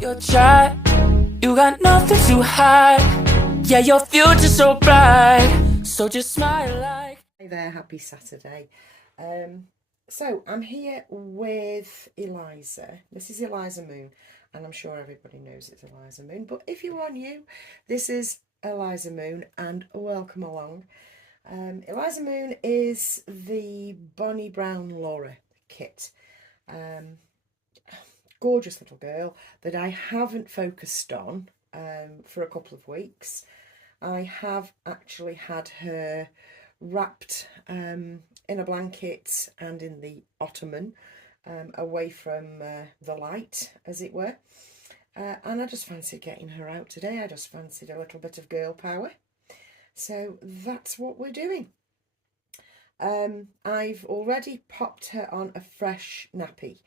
You're shy, you got nothing to hide. Yeah, your future's so bright, so just smile like. Hey there, happy Saturday. So I'm here with Eliza. This is Eliza Moon, and I'm sure everybody knows it's Eliza Moon. But if you are new, this is Eliza Moon, and welcome along. Eliza Moon is the Bonnie Brown Laura kit. Gorgeous little girl that I haven't focused on for a couple of weeks. I have actually had her wrapped in a blanket and in the ottoman, away from the light, as it were. And I just fancied getting her out today. I just fancied a little bit of girl power. So that's what we're doing. I've already popped her on a fresh nappy.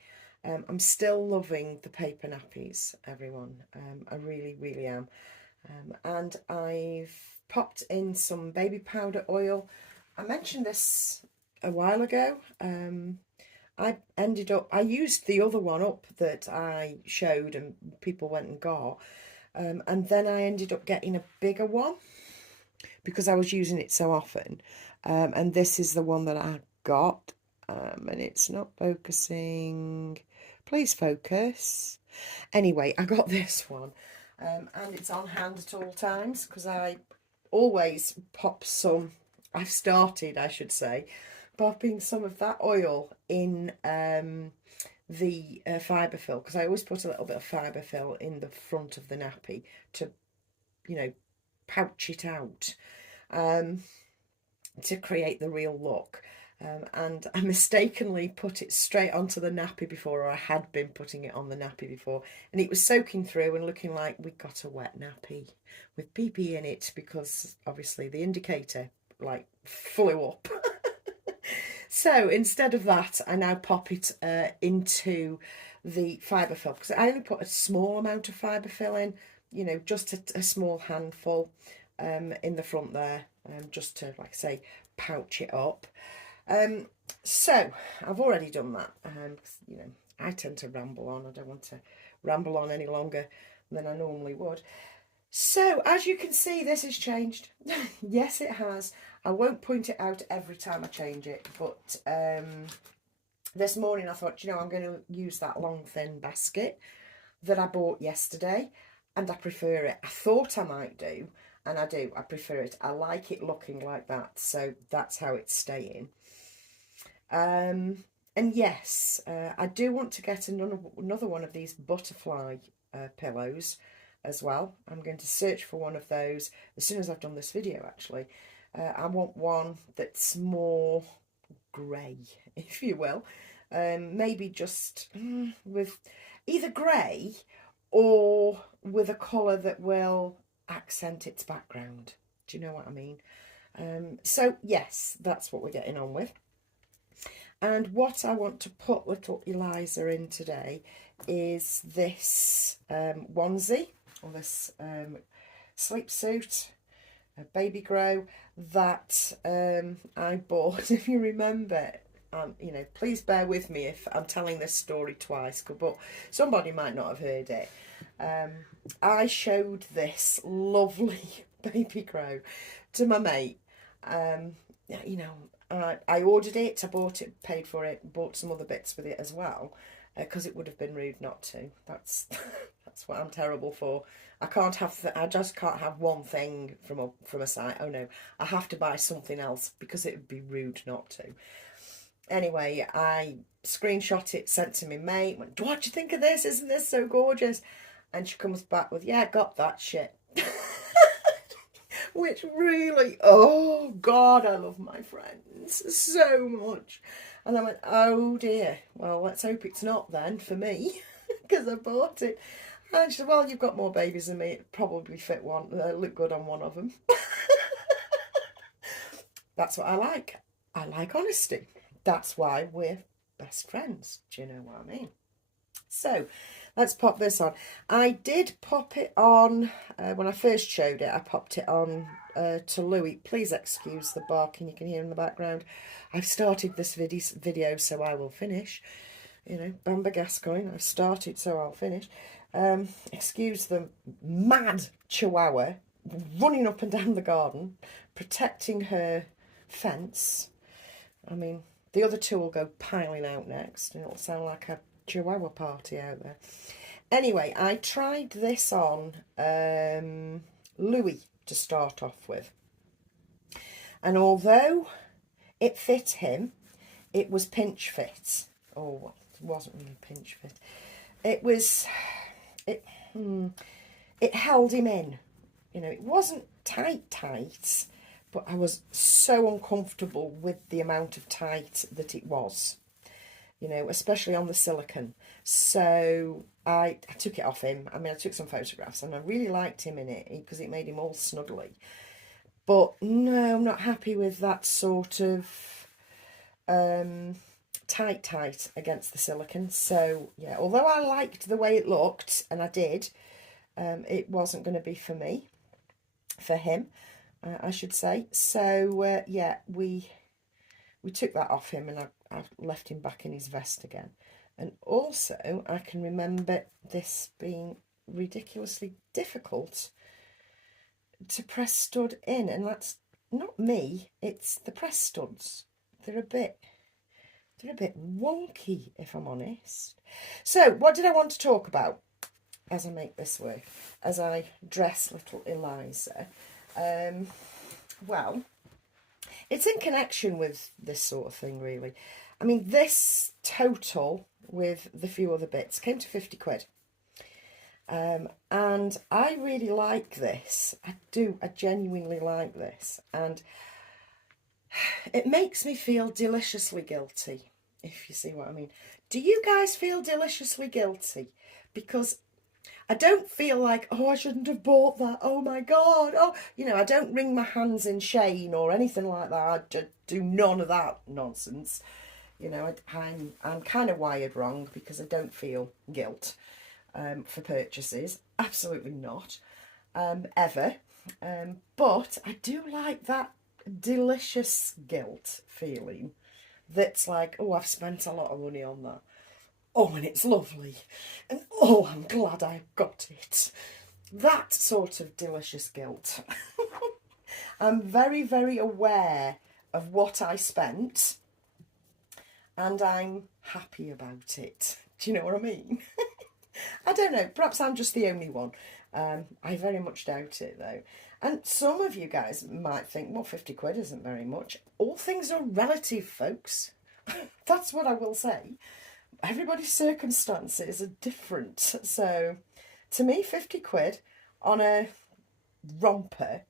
I'm still loving the paper nappies, everyone. I really, really am. And I've popped in some baby powder oil. I mentioned this a while ago. I used the other one up that I showed and people went and got. And then I ended up getting a bigger one because I was using it so often. And this is the one that I got. And it's not focusing. Please focus. Anyway, I got this one. And it's on hand at all times because I always pop some. I've started, I should say, popping some of that oil in the fibre fill, because I always put a little bit of fibre fill in the front of the nappy to, you know, pouch it out, to create the real look. And I mistakenly put it straight onto the nappy before, or I had been putting it on the nappy before, and it was soaking through and looking like we got a wet nappy with pee-pee in it, because obviously the indicator like flew up. So instead of that, I now pop it into the fibre fill, because I only put a small amount of fibre fill in, you know, just a small handful in the front there, just to, like I say, pouch it up. So I've already done that. You know, I tend to ramble on. I don't want to ramble on any longer than I normally would. So as you can see, this has changed. Yes, it has. I won't point it out every time I change it, but this morning I thought, you know, I'm going to use that long thin basket that I bought yesterday, and I prefer it. I thought I might do, and I do. I prefer it. I like it looking like that, so that's how it's staying. And yes, I do want to get another one of these butterfly pillows as well. I'm going to search for one of those as soon as I've done this video, actually. I want one that's more grey, if you will. Maybe just with either grey or with a colour that will accent its background. Do you know what I mean? So yes, that's what we're getting on with. And what I want to put little Eliza in today is this onesie, or this sleep suit, a baby grow that I bought. If you remember, you know, please bear with me if I'm telling this story twice, but somebody might not have heard it. I showed this lovely baby grow to my mate. You know, I ordered it, I bought it, paid for it, bought some other bits with it as well, because it would have been rude not to. That's that's what I'm terrible for. I just can't have one thing from a site. Oh no, I have to buy something else because it would be rude not to. Anyway, I screenshot it, sent to my mate, went, what do you think of this? Isn't this so gorgeous? And she comes back with, yeah, got that shit. Which really, oh God, I love my friends so much. And I went, oh dear, well, let's hope it's not then for me, because I bought it. And she said, well, you've got more babies than me, it'd probably fit one, look good on one of them. That's what I like. I like honesty. That's why we're best friends. Do you know what I mean? So let's pop this on. I did pop it on when I first showed it. I popped it on to Louis. Please excuse the barking you can hear in the background. I've started this video, so I will finish. You know, Bamba Gascoigne, I've started, so I'll finish. Excuse the mad chihuahua running up and down the garden, protecting her fence. I mean, the other two will go piling out next, and it'll sound like a chihuahua party out there. Anyway, I tried this on Louis to start off with. And although it fit him, it was pinch fit. Oh, well, it wasn't really pinch fit. It held him in. You know, it wasn't tight, but I was so uncomfortable with the amount of tight that it was. You know, especially on the silicone. So I took it off him. I mean, I took some photographs and I really liked him in it because it made him all snuggly. But no, I'm not happy with that sort of tight against the silicone. So yeah, although I liked the way it looked, and I did, it wasn't going to be for me, for him, I should say. So yeah, we took that off him, and I left him back in his vest again. And also, I can remember this being ridiculously difficult to press stud in, and that's not me, it's the press studs. They're a bit wonky, if I'm honest. So what did I want to talk about as I make this work, as I dress little Eliza? Well, it's in connection with this sort of thing, really. I mean, this total with the few other bits came to 50 quid. And I really like this. I genuinely like this. And it makes me feel deliciously guilty, if you see what I mean. Do you guys feel deliciously guilty? Because I don't feel like, oh, I shouldn't have bought that. Oh my God. Oh, you know, I don't wring my hands in shame or anything like that. I do none of that nonsense. You know, I'm kind of wired wrong because I don't feel guilt for purchases. Absolutely not. Ever. But I do like that delicious guilt feeling that's like, oh, I've spent a lot of money on that. Oh, and it's lovely. And oh, I'm glad I got it. That sort of delicious guilt. I'm very, very aware of what I spent, and I'm happy about it. Do you know what I mean? I don't know, perhaps I'm just the only one. I very much doubt it, though. And some of you guys might think, well, 50 quid isn't very much. All things are relative, folks. That's what I will say. Everybody's circumstances are different. So, to me, 50 quid on a romper,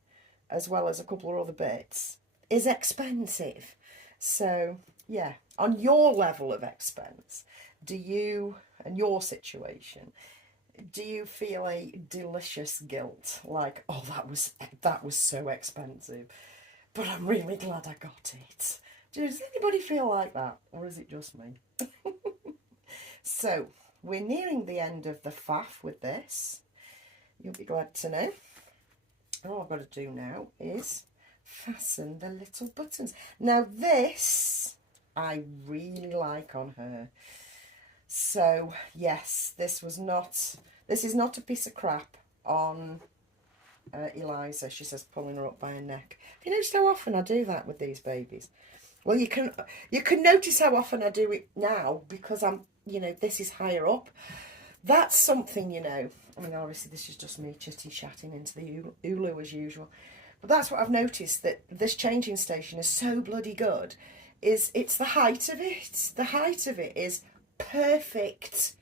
as well as a couple of other bits, is expensive. So, yeah, on your level of expense, do you, and your situation, do you feel a delicious guilt? Like, oh, that was so expensive, but I'm really glad I got it. Does anybody feel like that, or is it just me? So, we're nearing the end of the faff with this. You'll be glad to know. All I've got to do now is fasten the little buttons. Now this I really like on her. So yes, this is not a piece of crap on Eliza. She says, pulling her up by her neck. Have you noticed how often I do that with these babies? Well, you can notice how often I do it now because you know, this is higher up. That's something, you know. I mean, obviously this is just me chitty-chatting into the Ulu as usual. But that's what I've noticed, that this changing station is so bloody good. It's the height of it. The height of it is perfect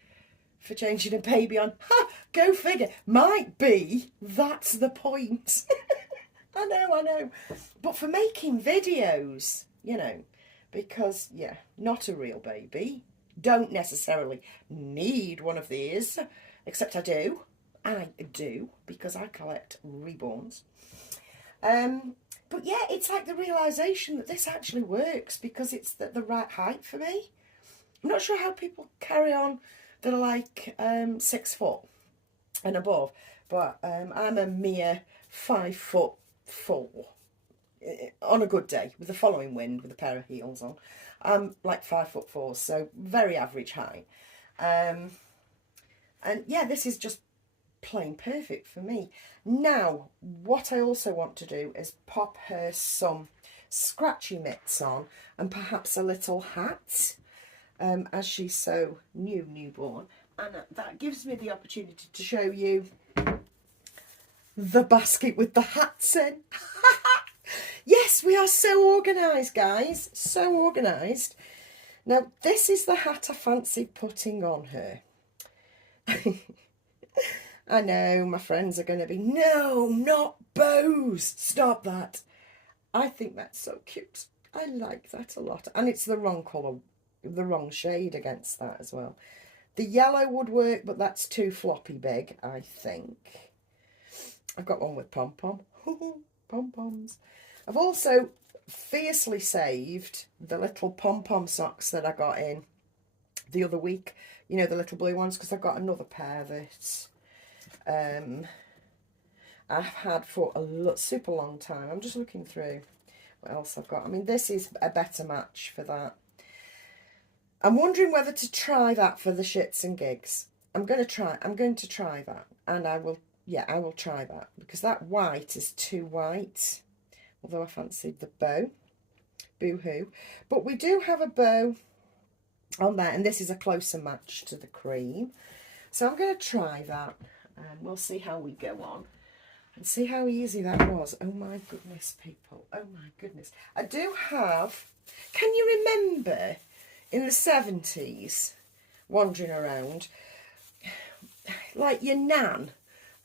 for changing a baby on. Ha! Go figure. Might be that's the point. I know. But for making videos, you know, because, yeah, not a real baby. Don't necessarily need one of these, except I do. I do, because I collect Reborns. But yeah, it's like the realisation that this actually works because it's the right height for me. I'm not sure how people carry on that are like 6 foot and above, but I'm a mere 5'4" on a good day with the following wind with a pair of heels on. I'm like 5'4", so very average height. And yeah, this is just plain perfect for me. Now, what I also want to do is pop her some scratchy mitts on and perhaps a little hat, as she's so newborn. And that gives me the opportunity to show you the basket with the hats in. Yes, we are so organised, guys. So organised. Now, this is the hat I fancy putting on her. I know my friends are going to be, no, not bows. Stop that. I think that's so cute. I like that a lot. And it's the wrong colour, the wrong shade against that as well. The yellow would work, but that's too floppy big, I think. I've got one with pom-pom. Pom-poms. I've also fiercely saved the little pom-pom socks that I got in the other week. You know, the little blue ones, because I've got another pair that I've had for a super long time. I'm just looking through what else I've got. I mean, this is a better match for that. I'm wondering whether to try that for the shits and gigs. I'm going to try that, and I will try that, because that white is too white, although I fancied the bow. Boo-hoo. But we do have a bow on there, and this is a closer match to the cream. So I'm going to try that, and we'll see how we go on, and see how easy that was. Oh my goodness, people. Oh my goodness. I do have, can you remember in the 70s, wandering around, like your nan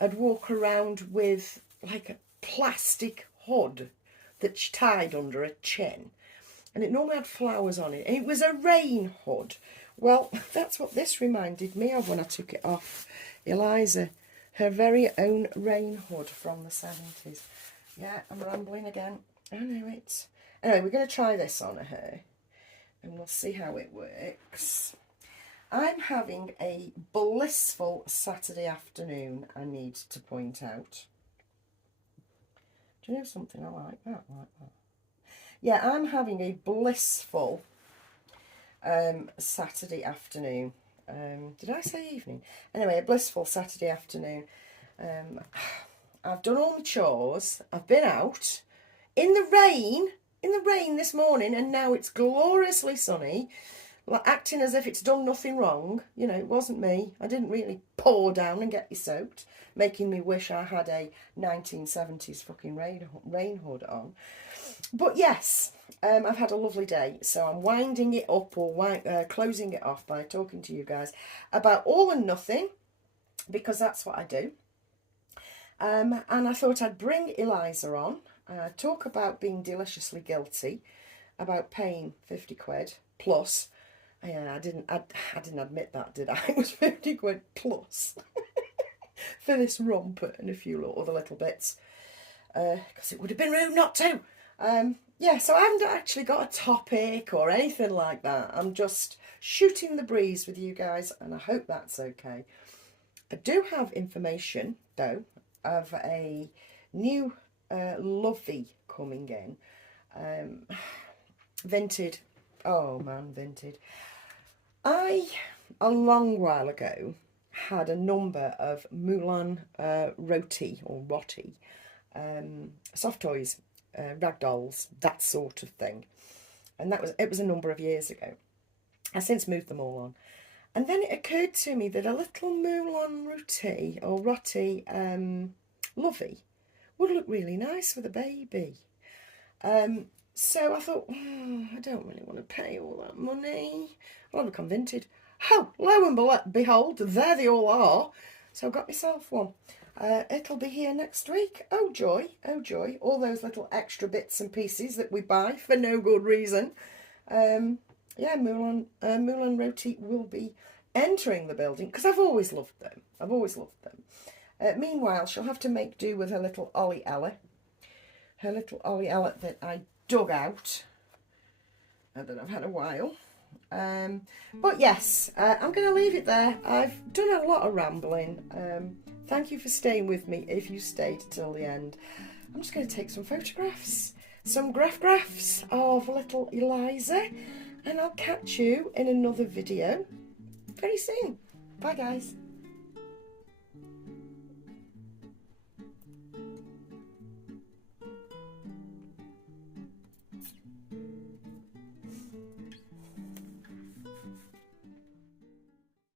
would walk around with like a plastic hood that she tied under her chin, and it normally had flowers on it, and it was a rain hood. Well, that's what this reminded me of when I took it off Eliza, her very own rain hood from the 70s. Yeah, I'm rambling again. I know it. Anyway, we're going to try this on her, and we'll see how it works. I'm having a blissful Saturday afternoon, I need to point out. Do you know something? I like that, Yeah, I'm having a blissful Saturday afternoon. Did I say evening? Anyway, a blissful Saturday afternoon. I've done all my chores. I've been out in the rain this morning, and now it's gloriously sunny, like acting as if it's done nothing wrong. You know, it wasn't me. I didn't really pour down and get you soaked, making me wish I had a 1970s fucking rain hood on. But yes, I've had a lovely day, so I'm winding it up, or closing it off by talking to you guys about all and nothing, because that's what I do. And I thought I'd bring Eliza on, talk about being deliciously guilty, about paying 50 quid plus. Yeah, I didn't admit that, did I? It was 50 quid plus for this romp and a few other little bits, because it would have been rude not to. Yeah, so I haven't actually got a topic or anything like that. I'm just shooting the breeze with you guys, and I hope that's okay. I do have information, though, of a new lovey coming in. Vinted. Oh, man, Vinted. I, a long while ago, had a number of Moulin Roti, or Rotti, soft toys, rag dolls, that sort of thing. And it was a number of years ago. I since moved them all on. And then it occurred to me that a little Moulin Roti, or Rotti lovey, would look really nice with a baby. So I thought, I don't really want to pay all that money. I'll have a come Vinted. Oh, lo and behold, there they all are. So I got myself one. It'll be here next week. Oh joy, oh joy. All those little extra bits and pieces that we buy for no good reason. Yeah, Moulin Roti will be entering the building, because I've always loved them. I've always loved them. Meanwhile, she'll have to make do with her little Ollie Ella. Her little Ollie Ella that I dug out and that I've had a while. But yes, I'm going to leave it there. I've done a lot of rambling. Thank you for staying with me if you stayed till the end. I'm just going to take some photographs, some graphs of little Eliza, and I'll catch you in another video very soon. Bye guys.